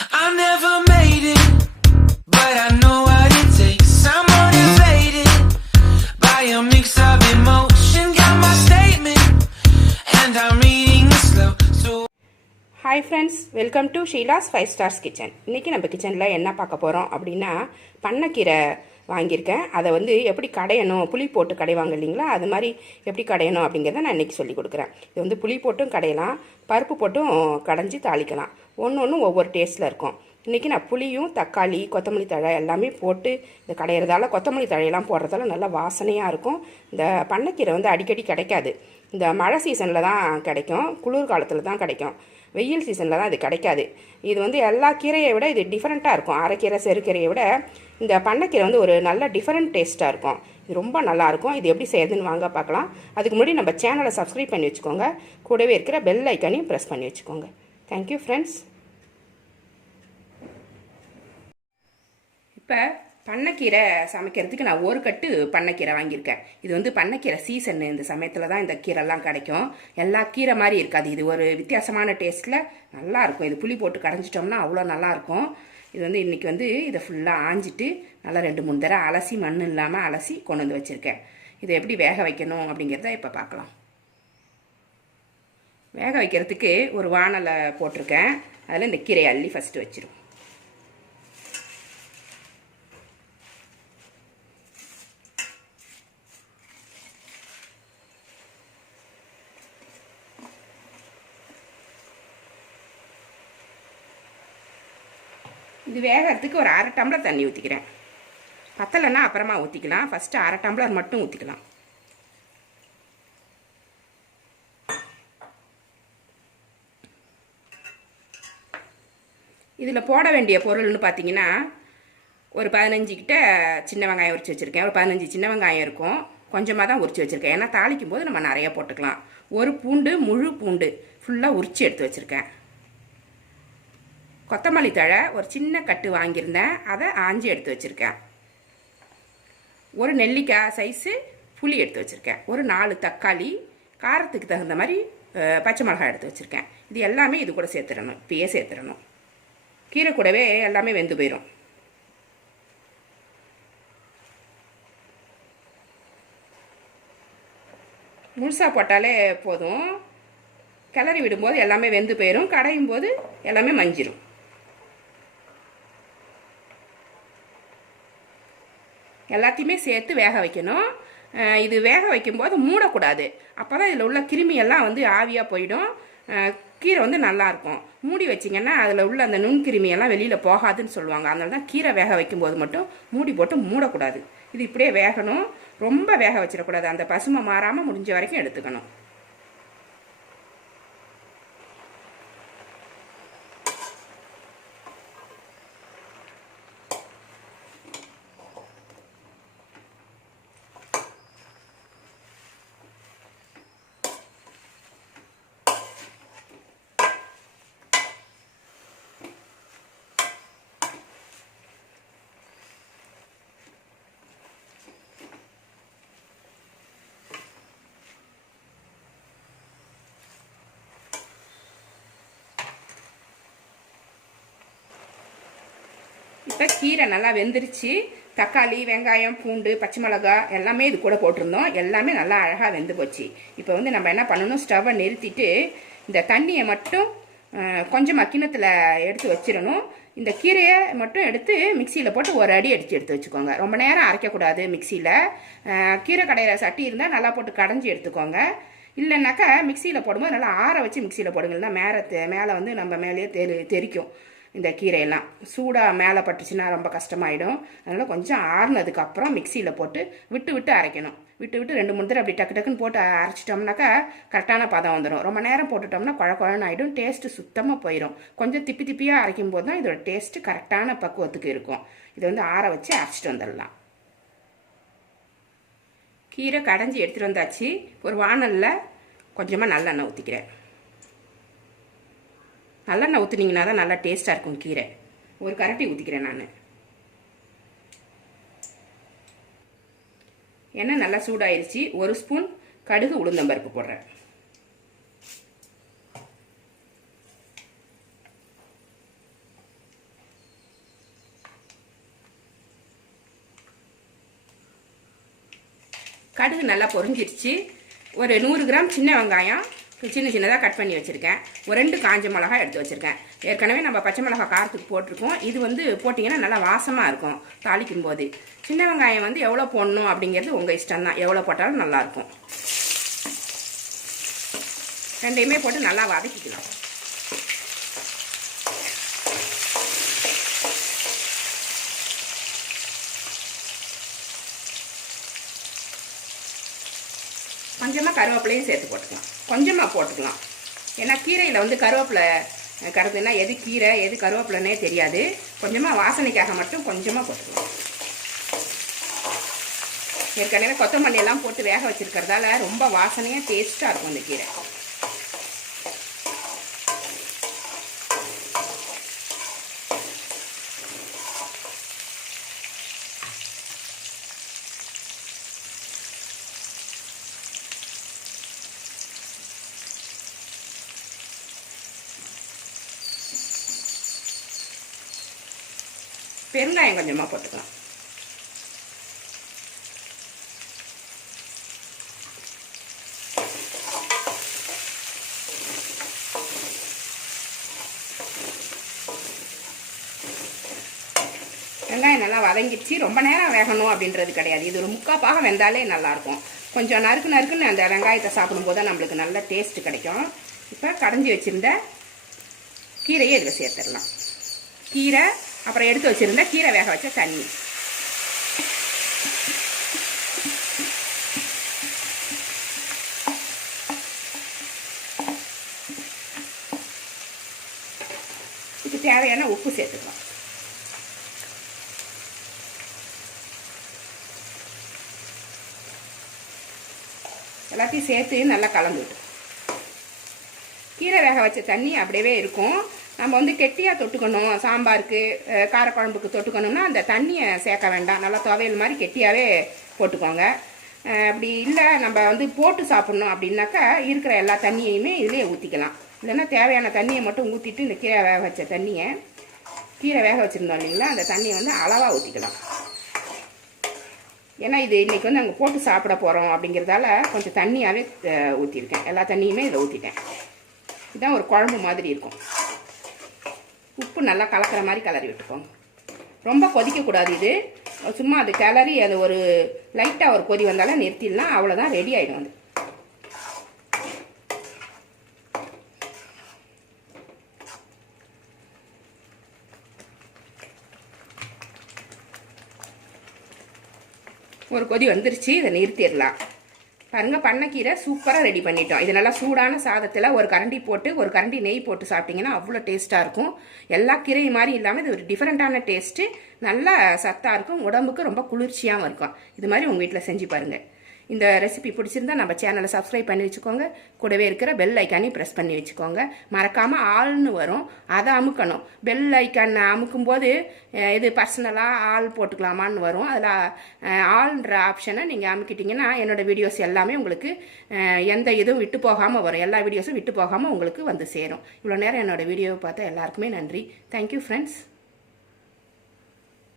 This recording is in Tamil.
I never made it, but I know what it takes. I'm motivated by a mix of emotion. Got my statement, and I'm reading it slow. So hi friends, welcome to Sheela's 5 stars kitchen. இன்றைக்கி நம்ம கிச்சனில் என்ன பார்க்க போகிறோம் அப்படின்னா, பண்ணைக்கீரை வாங்கியிருக்கேன். அதை வந்து எப்படி கடையணும், புளி போட்டு கடைவாங்க இல்லைங்களா, அது மாதிரி எப்படி கடையணும் அப்படிங்கிறத நான் இன்றைக்கி சொல்லி கொடுக்குறேன். இது வந்து புளி போட்டும் கடையலாம், பருப்பு போட்டும் கடைஞ்சி தாளிக்கலாம். ஒன்று ஒவ்வொரு டேஸ்ட்டில் இருக்கும். இன்றைக்கி நான் புளியும் தக்காளி கொத்தமல்லி தழை எல்லாமே போட்டு இந்த கடையிறதால, கொத்தமல்லி தழையெல்லாம் போடுறதால நல்லா வாசனையாக இருக்கும். இந்த பண்ணைக்கீரை வந்து அடிக்கடி கிடைக்காது. இந்த மழை சீசனில் தான் கிடைக்கும், குளிர் காலத்தில் தான் கிடைக்கும், வெயில் சீசனில் தான் இது கிடைக்காது. இது வந்து எல்லா கீரையை விட இது டிஃப்ரெண்ட்டாக இருக்கும். அரைக்கீரை செருக்கீரையை விட இந்த பண்ணைக்கீரை வந்து ஒரு நல்ல டிஃப்ரெண்ட் டேஸ்ட்டாக இருக்கும். இது ரொம்ப நல்லாயிருக்கும். இது எப்படி செய்யுதுன்னு வாங்க பார்க்கலாம். அதுக்கு முன்னாடி நம்ம சேனலை சப்ஸ்கிரைப் பண்ணி வச்சுக்கோங்க, கூடவே இருக்கிற பெல் ஐக்கானையும் ப்ரெஸ் பண்ணி வச்சுக்கோங்க. Thank you friends. இப்போ பண்ணைக்கீரை சமைக்கிறதுக்கு நான் ஒரு கட்டு பண்ணைக்கீரை வாங்கியிருக்கேன். இது வந்து பண்ணைக்கீரை சீசன். இந்த சமயத்தில் தான் இந்த கீரைலாம் கிடைக்கும். எல்லா கீரை மாதிரி இருக்காது, இது ஒரு வித்தியாசமான டேஸ்ட்டில் நல்லாயிருக்கும். இது புளி போட்டு கடைஞ்சிட்டோம்னா அவ்வளோ நல்லாயிருக்கும். இது வந்து இன்றைக்கி வந்து இதை ஃபுல்லாக ஆஞ்சிட்டு நல்லா 2-3 தடவை அலசி, மண் இல்லாமல் அலசி கொண்டு வந்து வச்சுருக்கேன். இதை எப்படி வேக வைக்கணும் அப்படிங்கிறத இப்போ பார்க்கலாம். வேக வைக்கிறதுக்கு ஒரு வானலை போட்டிருக்கேன். அதில் இந்த கீரையை அள்ளி ஃபஸ்ட்டு வச்சிரும். இது வேகிறதுக்கு ஒரு 1/2 டம்ளர் தண்ணி ஊற்றிக்கிறேன். பத்தலைன்னா அப்புறமா ஊற்றிக்கலாம். ஃபஸ்ட்டு 1/2 டம்ளர் மட்டும் ஊற்றிக்கலாம். இதில் போட வேண்டிய பொருள்னு பார்த்தீங்கன்னா, ஒரு 15 கிட்ட சின்ன வெங்காயம் உரித்து வச்சுருக்கேன். ஒரு 15 சின்ன வெங்காயம் இருக்கும். கொஞ்சமாக தான் உரித்து வச்சுருக்கேன், ஏன்னா தாளிக்கும் போது நம்ம நிறைய போட்டுக்கலாம். ஒரு பூண்டு, முழு பூண்டு ஃபுல்லாக உரித்து எடுத்து வச்சுருக்கேன். கொத்தமல்லி தழை ஒரு சின்ன கட்டு வாங்கியிருந்தேன், அதை ஆஞ்சி எடுத்து வச்சுருக்கேன். ஒரு நெல்லிக்காய் சைஸு புளி எடுத்து வச்சுருக்கேன். ஒரு 4 தக்காளி, காரத்துக்கு தகுந்த மாதிரி பச்சை மிளகாய் எடுத்து வச்சுருக்கேன். இது எல்லாமே இது கூட சேர்த்துடணும், இப்பயே சேர்த்துடணும். கீரை கூடவே எல்லாமே வெந்து போயிடும். முழுசாக போட்டாலே போதும். கிளறி விடும்போது எல்லாமே வெந்து போயிடும், கடையும் போது எல்லாமே மஞ்சிரும். எல்லாத்தையுமே சேர்த்து வேக வைக்கணும். இது வேக வைக்கும்போது மூடக்கூடாது, அப்போ தான் இதில் உள்ள கிருமியெல்லாம் வந்து ஆவியாக போயிடும். கீரை வந்து நல்லாயிருக்கும். மூடி வச்சிங்கன்னா அதில் உள்ள அந்த நுண்கிருமியெல்லாம் வெளியில் போகாதுன்னு சொல்லுவாங்க. அதனால தான் கீரை வேக வைக்கும்போது மட்டும் மூடி போட்டு மூடக்கூடாது. இது இப்படியே வேகணும், ரொம்ப வேக வச்சிடக்கூடாது. அந்த பசுமை மாறாமல் முடிஞ்ச வரைக்கும் எடுத்துக்கணும். இப்போ கீரை நல்லா வெந்துருச்சு. தக்காளி, வெங்காயம், பூண்டு, பச்சை மிளகாய் எல்லாமே இது கூட போட்டிருந்தோம். எல்லாமே நல்லா அழகாக வெந்து போச்சு. இப்போ வந்து நம்ம என்ன பண்ணணும், ஸ்டவ்வை நிறுத்திட்டு இந்த தண்ணியை மட்டும் கொஞ்சமாக கிண்ணத்தில் எடுத்து வச்சிடணும். இந்த கீரையை மட்டும் எடுத்து மிக்சியில் போட்டு ஒரு அடி எடுத்து வச்சுக்கோங்க. ரொம்ப நேரம் அரைக்கக்கூடாது மிக்சியில். கீரை கடையிற சட்டி இருந்தால் நல்லா போட்டு கடைஞ்சி எடுத்துக்கோங்க. இல்லைன்னாக்கா மிக்சியில் போடும்போது நல்லா ஆற வச்சு மிக்சியில் போடுங்கன்னா மேலே வந்து நம்ம மேலேயே தெரிக்கும். இந்த கீரையெல்லாம் சூடாக மேலே பட்டுச்சுன்னா ரொம்ப கஷ்டமாயிடும். அதனால் கொஞ்சம் ஆறுனதுக்கப்புறம் மிக்சியில் போட்டு விட்டு அரைக்கணும். விட்டு 2-3 தடவை அப்படி டக்குன்னு போட்டு அரைச்சிட்டோம்னாக்கா கரெக்டான பதம் வந்துடும். ரொம்ப நேரம் போட்டுட்டோம்னா குழன்னு ஆகிடும், டேஸ்ட்டு சுத்தமாக போயிடும். கொஞ்சம் திப்பியாக அரைக்கும் போது தான் இதோட டேஸ்ட்டு கரெக்டான பக்குவத்துக்கு இருக்கும். இதை வந்து ஆற வச்சு அரைச்சிட்டு வந்துடலாம். கீரை கடைஞ்சி எடுத்துகிட்டு வந்தாச்சு. ஒரு வானலில் கொஞ்சமாக நல்லெண்ணெய் ஊற்றிக்கிறேன். நல்லெண்ணெய் ஊற்றுனீங்கன்னா தான் நல்லா டேஸ்ட்டாக இருக்கும் கீரை. ஒரு கரண்டி ஊற்றிக்கிறேன் நான். எண்ணெய் நல்லா சூடாயிருச்சு. 1 ஸ்பூன் கடுகு உளுந்தம்பருப்பு போடுறேன். கடுகு நல்லா பொரிஞ்சிருச்சு. ஒரு 100 கிராம் சின்ன வெங்காயம் சின்ன சின்னதாக கட் பண்ணி வச்சுருக்கேன். ஒரு 2 காஞ்ச மிளகாய் எடுத்து வச்சுருக்கேன். ஏற்கனவே நம்ம பச்சை மிளகாய் காரத்துக்கு போட்டிருக்கோம். இது வந்து போட்டிங்கன்னா நல்லா வாசமாக இருக்கும் தாளிக்கும் போது. சின்ன வெங்காயம் வந்து எவ்வளோ போடணும் அப்படிங்கிறது உங்கள் இஷ்டம் தான், எவ்வளோ போட்டாலும் நல்லாயிருக்கும். ரெண்டையுமே போட்டு நல்லா வதக்கிக்கலாம். கொஞ்சமாக கருவேப்பிலையும் சேர்த்து போட்டுக்கலாம். கொஞ்சமாக போட்டுக்கலாம். ஏன்னா கீரையில் வந்து கருவேப்பிலை கருதுன்னா எது கீரை எது கருவேப்பிலைன்னே தெரியாது. கொஞ்சமாக வாசனைக்காக மட்டும் கொஞ்சமாக போட்டுக்கலாம். ஏற்கனவே கொத்தமல்லி எல்லாம் போட்டு வேக வச்சுருக்கிறதால ரொம்ப வாசனையாக டேஸ்ட்டாக இருக்கும் இந்த கீரை. பெருங்காயம் கொஞ்சமாக போட்டுக்கலாம். வெங்காயம் நல்லா வதங்கிடுச்சு. ரொம்ப நேரம் வேகணும் அப்படின்றது கிடையாது. இது ஒரு 3/4 பாகம் வெந்தாலே நல்லாயிருக்கும். கொஞ்சம் நறுக்குன்னு அந்த வெங்காயத்தை சாப்பிடும்போது தான் நம்மளுக்கு நல்ல டேஸ்ட் கிடைக்கும். இப்போ கடைஞ்சி வச்சுருந்த கீரையை இதில் சேர்த்துடலாம். கீரை அப்புறம் எடுத்து வச்சுருந்த கீரை வேக வச்ச தண்ணி. இதுக்கு தேவையான உப்பு சேர்த்துக்கலாம். எல்லாத்தையும் சேர்த்து நல்லா கலந்துட்டு கீரை வேக வச்ச தண்ணி அப்படியே இருக்கும். நம்ம வந்து கெட்டியாக தொட்டுக்கணும், சாம்பாருக்கு காரக்குழம்புக்கு தொட்டுக்கணும்னா அந்த தண்ணியை சேர்க்க வேண்டாம். நல்லா துவையல் மாதிரி கெட்டியாகவே போட்டுக்கோங்க. அப்படி இல்லை நம்ம வந்து போட்டு சாப்பிட்ணும் அப்படின்னாக்கா இருக்கிற எல்லா தண்ணியையுமே இதிலே ஊற்றிக்கலாம். இல்லைன்னா தேவையான தண்ணியை மட்டும் ஊற்றிட்டு இந்த கீரை வேக வச்ச தண்ணியை கீரை வேக வச்சுருந்தோம் இல்லைங்களா, அந்த தண்ணியை வந்து அளவாக ஊற்றிக்கலாம். ஏன்னா இது இன்றைக்கி வந்து நாங்கள் போட்டு சாப்பிட போகிறோம் அப்படிங்கிறதால கொஞ்சம் தண்ணியாகவே ஊற்றிருக்கேன். எல்லா தண்ணியுமே இதில் ஊற்றிட்டேன். இதுதான் ஒரு குழம்பு மாதிரி இருக்கும். உப்பு நல்லா கலக்கிற மாதிரி கிளறி விட்டுக்கோங்க. ரொம்ப கொதிக்கக்கூடாது. இது சும்மா அது கிளறி அது ஒரு லைட்டாக ஒரு கொதி வந்தாலும் நிறுத்திடலாம். அவ்வளோதான், ரெடி ஆகிடும். அது ஒரு கொதி வந்துருச்சு. இதை நிறுத்திடலாம். பாருங்கள், பண்ணைக்கீரை சூப்பராக ரெடி பண்ணிட்டோம். இது நல்லா சூடான சாதத்தில் ஒரு கரண்டி போட்டு ஒரு கரண்டி நெய் போட்டு சாப்பிட்டிங்கன்னா அவ்வளோ டேஸ்ட்டாக இருக்கும். எல்லா கீரையும் மாதிரி இல்லாமல் இது ஒரு டிஃப்ரெண்ட்டான டேஸ்ட்டு, நல்லா சத்தாக இருக்கும், உடம்புக்கு ரொம்ப குளிர்ச்சியாகவும் இருக்கும். இது மாதிரி உங்கள் வீட்டில் செஞ்சு பாருங்கள். இந்த ரெசிபி பிடிச்சிருந்தா நம்ம சேனலை சப்ஸ்கிரைப் பண்ணி வச்சுக்கோங்க. கூடவே இருக்கிற பெல் ஐக்கானையும் ப்ரெஸ் பண்ணி வச்சுக்கோங்க. மறக்காமல் ஆள்னு வரும், அதை அமுக்கணும். பெல் ஐக்கான் அமுக்கும்போது இது பர்சனலாக ஆள் போட்டுக்கலாமான்னு வரும். அதில் ஆள்ன்ற ஆப்ஷனை நீங்கள் அமுக்கிட்டிங்கன்னா என்னோடய வீடியோஸ் எல்லாமே உங்களுக்கு எந்த இதுவும் விட்டு போகாமல் வரும். எல்லா வீடியோஸும் விட்டு போகாமல் உங்களுக்கு வந்து சேரும். இவ்வளோ நேரம் என்னோடய வீடியோவை பார்த்தா எல்லாருக்குமே நன்றி. Thank you friends.